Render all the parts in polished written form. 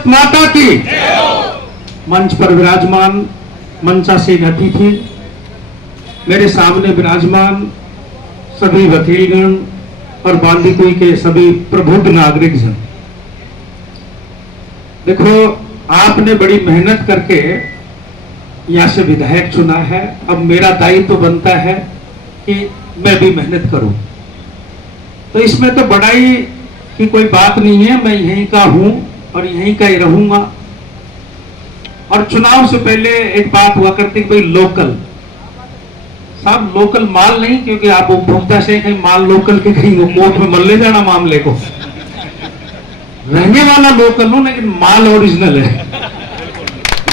भारत माता की। मंच पर विराजमान मंचासीन अतिथि, मेरे सामने विराजमान सभी वकीलगण और बांदीकुई के सभी प्रबुद्ध नागरिक जन, देखो आपने बड़ी मेहनत करके यहां से विधायक चुना है। अब मेरा दायित्व तो बनता है कि मैं भी मेहनत करूं। तो इसमें तो बड़ाई की कोई बात नहीं है, मैं यहीं का हूं और यहीं का ही रहूंगा। और चुनाव से पहले एक बात हुआ करती भाई लोकल साहब, लोकल माल नहीं, क्योंकि आप उपभोक्ता से कहीं माल लोकल के कहीं कोर्ट में मल ले जाना मामले को। रहने वाला लोकल हो लेकिन माल ओरिजिनल है,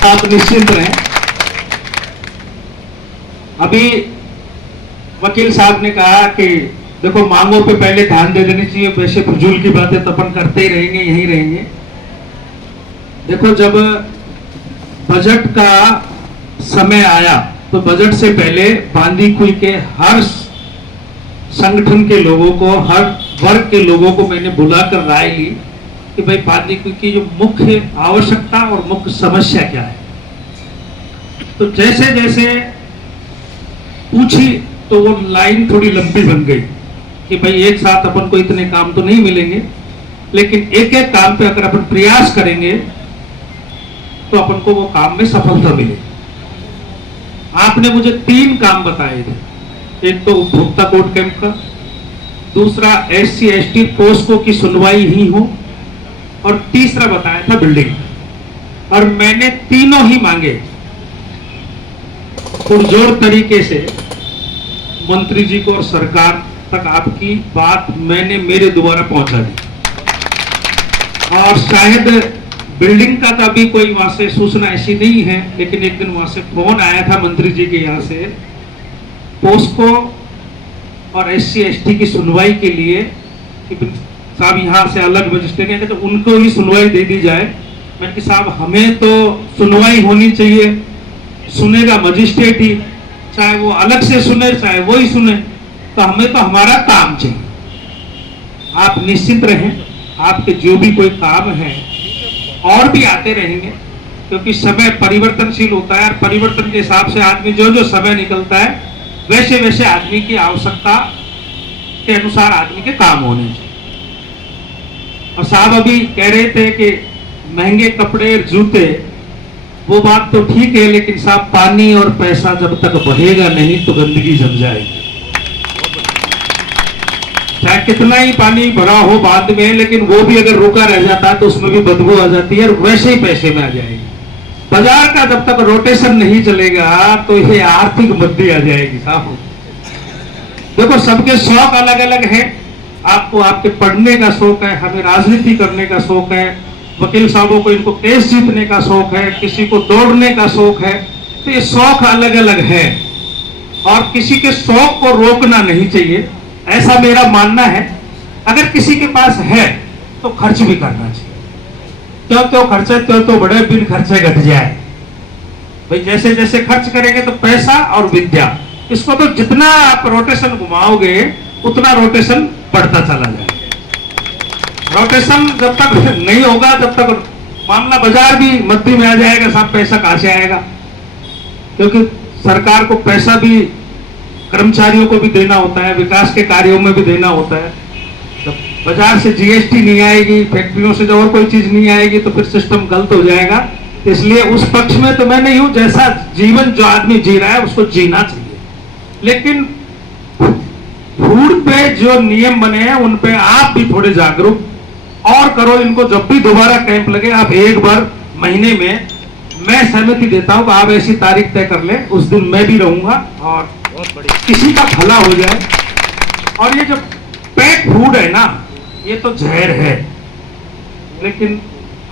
आप निश्चिंत रहें। अभी वकील साहब ने कहा कि देखो मांगों पे पहले ध्यान दे देनी चाहिए, वैसे फजूल की बातें तो अपन करते ही रहेंगे, यहीं रहेंगे। देखो जब बजट का समय आया तो बजट से पहले बांदीकुई के हर संगठन के लोगों को, हर वर्ग के लोगों को मैंने बुलाकर राय ली कि भाई बांदीकुई की जो मुख्य आवश्यकता और मुख्य समस्या क्या है। तो जैसे जैसे पूछी तो वो लाइन थोड़ी लंबी बन गई कि भाई एक साथ अपन को इतने काम तो नहीं मिलेंगे, लेकिन एक एक काम पे अगर अपन प्रयास करेंगे तो अपन को वो काम में सफलता मिलेगी। आपने मुझे 3 काम बताए थे, एक तो उपभोक्ता कोर्ट कैंप का, दूसरा SC ST पोस्को की सुनवाई ही हो, और तीसरा बताया था बिल्डिंग। और मैंने तीनों ही मांगे पुरजोर तरीके से मंत्री जी को और सरकार तक आपकी बात मैंने मेरे द्वारा पहुंचा दी। और शायद बिल्डिंग का तो अभी कोई वहां से सूचना ऐसी नहीं है, लेकिन एक दिन वहां से फोन आया था मंत्री जी के यहाँ से पोस्को और SC ST की सुनवाई के लिए कि साहब यहाँ से अलग मजिस्ट्रेट है तो उनको ही सुनवाई दे दी जाए। मैंने कहा साहब हमें तो सुनवाई होनी चाहिए, सुनेगा मजिस्ट्रेट ही, चाहे वो अलग से सुने चाहे वो ही सुने, तो हमें तो हमारा काम चाहिए। आप निश्चित रहें, आपके जो भी कोई काम है और भी आते रहेंगे, क्योंकि समय परिवर्तनशील होता है और परिवर्तन के हिसाब से आदमी जो जो समय निकलता है वैसे वैसे आदमी की आवश्यकता के अनुसार आदमी के काम होने चाहिए। और साहब अभी कह रहे थे कि महंगे कपड़े जूते, वो बात तो ठीक है, लेकिन साहब पानी और पैसा जब तक बहेगा नहीं तो गंदगी जम जाएगी। चाहे कितना ही पानी भरा हो बांध में, लेकिन वो भी अगर रुका रह जाता है तो उसमें भी बदबू आ जाती है और वैसे ही पैसे में आ जाएगी। बाजार का जब तक रोटेशन नहीं चलेगा तो ये आर्थिक मंदी आ जाएगी साहब। देखो सबके शौक अलग अलग है, आपको आपके पढ़ने का शौक है, हमें राजनीति करने का शौक है, वकील साहबों को इनको केस जीतने का शौक है, किसी को दौड़ने का शौक है। तो ये शौक अलग अलग है और किसी के शौक को रोकना नहीं चाहिए, ऐसा मेरा मानना है। अगर किसी के पास है तो खर्च भी करना चाहिए, क्यों खर्चे तो बड़े बिन खर्चे घट जाए। भाई जैसे जैसे खर्च करेंगे तो पैसा और विद्या, इसको तो जितना आप रोटेशन घुमाओगे उतना रोटेशन बढ़ता चला जाएगा। रोटेशन जब तक नहीं होगा जब तक मामला बाजार भी मद्दी में आ जाएगा, साहब पैसा कहां से आएगा, क्योंकि सरकार को पैसा भी कर्मचारियों को भी देना होता है, विकास के कार्यों में भी देना होता है। जब बाजार से GST नहीं आएगी, फैक्ट्रियों से जो और कोई चीज नहीं आएगी तो फिर सिस्टम गलत हो जाएगा। इसलिए उस पक्ष में तो मैं नहीं हूं, जैसा जीवन जो आदमी जी रहा है उसको जीना चाहिए, लेकिन फूड पे जो नियम बने हैं उन पे आप भी थोड़े जागरूक और करो। इनको जब भी दोबारा कैंप लगे आप एक बार महीने में, मैं सहमति देता हूं कि आप ऐसी तारीख तय कर ले, उस दिन मैं भी रहूंगा और किसी का भला हो जाए। और ये जो पैक फूड है ना, ये तो जहर है, लेकिन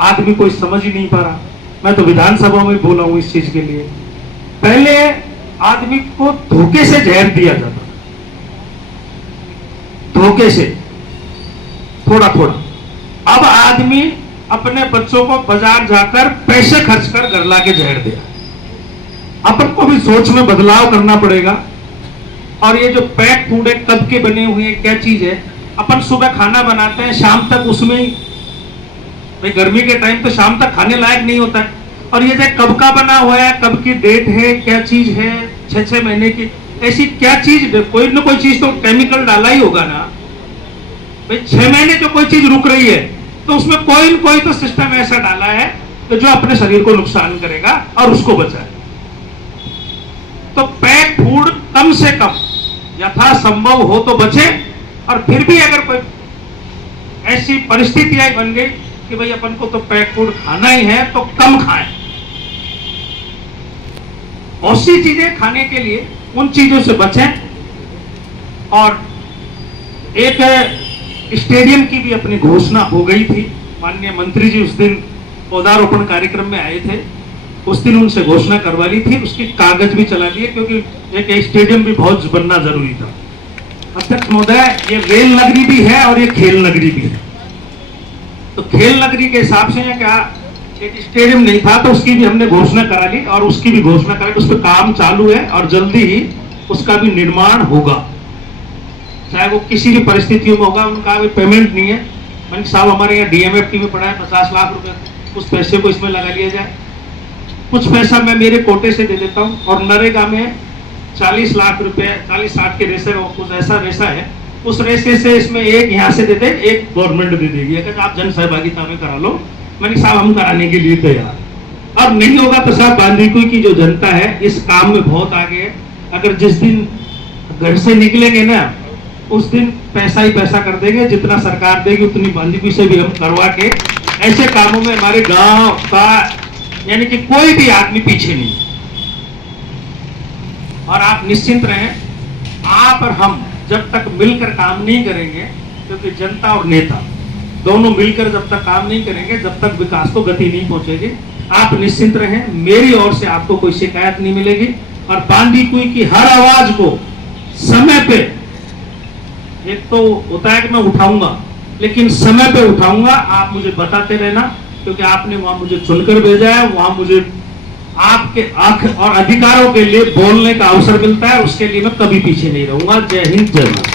आदमी कोई समझ ही नहीं पा रहा। मैं तो विधानसभा में बोला हूं इस चीज के लिए। पहले आदमी को धोखे से जहर दिया जाता, धोखे से थोड़ा थोड़ा। अब आदमी अपने बच्चों को बाजार जाकर पैसे खर्च कर घर लाके जहर दिया। अपन को भी सोच में बदलाव करना पड़ेगा। और ये जो पैक फूड है कब के बने हुए हैं, क्या चीज है, अपन सुबह खाना बनाते हैं शाम तक उसमें ही भाई गर्मी के टाइम तो शाम तक खाने लायक नहीं होता है। और ये जो कब का बना हुआ है, कब की डेट है, क्या चीज है, 6-6 महीने की, ऐसी क्या चीज, कोई ना कोई चीज तो केमिकल डाला ही होगा ना भाई। 6 महीने जो कोई चीज रुक रही है तो उसमें कोई न कोई तो सिस्टम ऐसा डाला है तो जो अपने शरीर को नुकसान करेगा और उसको बचाए। तो पैक फूड कम से कम यथासंभव हो तो बचे, और फिर भी अगर कोई ऐसी परिस्थितियां बन गई कि भाई अपन को तो पैक फूड खाना ही है तो कम खाएं। ऐसी चीजें खाने के लिए उन चीजों से बचें। और एक स्टेडियम की भी अपनी घोषणा हो गई थी, माननीय मंत्री जी उस दिन पौधारोपण कार्यक्रम में आए थे, उस दिन उनसे घोषणा करवा ली थी, उसकी कागज भी चला दिए, क्योंकि एक स्टेडियम भी बहुत बनना जरूरी था। अध्यक्ष महोदय, ये रेल नगरी भी है और ये खेल नगरी भी है। तो खेल नगरी के हिसाब से क्या एक स्टेडियम नहीं था तो उसकी भी हमने घोषणा करा ली, और उसकी भी घोषणा करा ली, उस पर काम चालू है और जल्दी ही उसका भी निर्माण होगा। चाहे वो किसी भी परिस्थितियों में होगा, उनका कोई पेमेंट नहीं है। मनिक साहब हमारे यहाँ DMFT में पड़ा है 50 लाख रुपए, उस पैसे को इसमें लगा लिया जाए। कुछ पैसा मैं मेरे कोटे से दे देता हूँ, और नरेगा में 40 लाख रुपए, 40-60 के रेसे, कुछ ऐसा रेसा है, उस रेसे से इसमें एक यहाँ से दे दे, एक गवर्नमेंट दे देगी। अगर आप जन सहभागिता में करा लो, मनिक साहब हम कराने के लिए तैयार। अब नहीं होगा तो साहब बांदीकुई की जो जनता है इस काम में बहुत आगे है। अगर जिस दिन घर से निकलेंगे ना उस दिन पैसा ही पैसा कर देंगे, जितना सरकार देगी उतनी बांदीकुई से भी हम करवा के ऐसे कामों में हमारे गांव का यानी कि कोई भी आदमी पीछे नहीं। और आप निश्चिंत रहें, आप और हम जब तक मिलकर काम नहीं करेंगे, क्योंकि जनता और नेता दोनों मिलकर जब तक काम नहीं करेंगे जब तक विकास को गति नहीं पहुंचेगी। आप निश्चिंत रहें, मेरी ओर से आपको कोई शिकायत नहीं मिलेगी। और बांदीकुई की हर आवाज को समय पे, एक तो होता है कि मैं उठाऊंगा, लेकिन समय पे उठाऊंगा। आप मुझे बताते रहना, क्योंकि आपने वहां मुझे चुनकर भेजा है, वहां मुझे आपके हक और अधिकारों के लिए बोलने का अवसर मिलता है, उसके लिए मैं कभी पीछे नहीं रहूंगा। जय हिंद, जय भारत।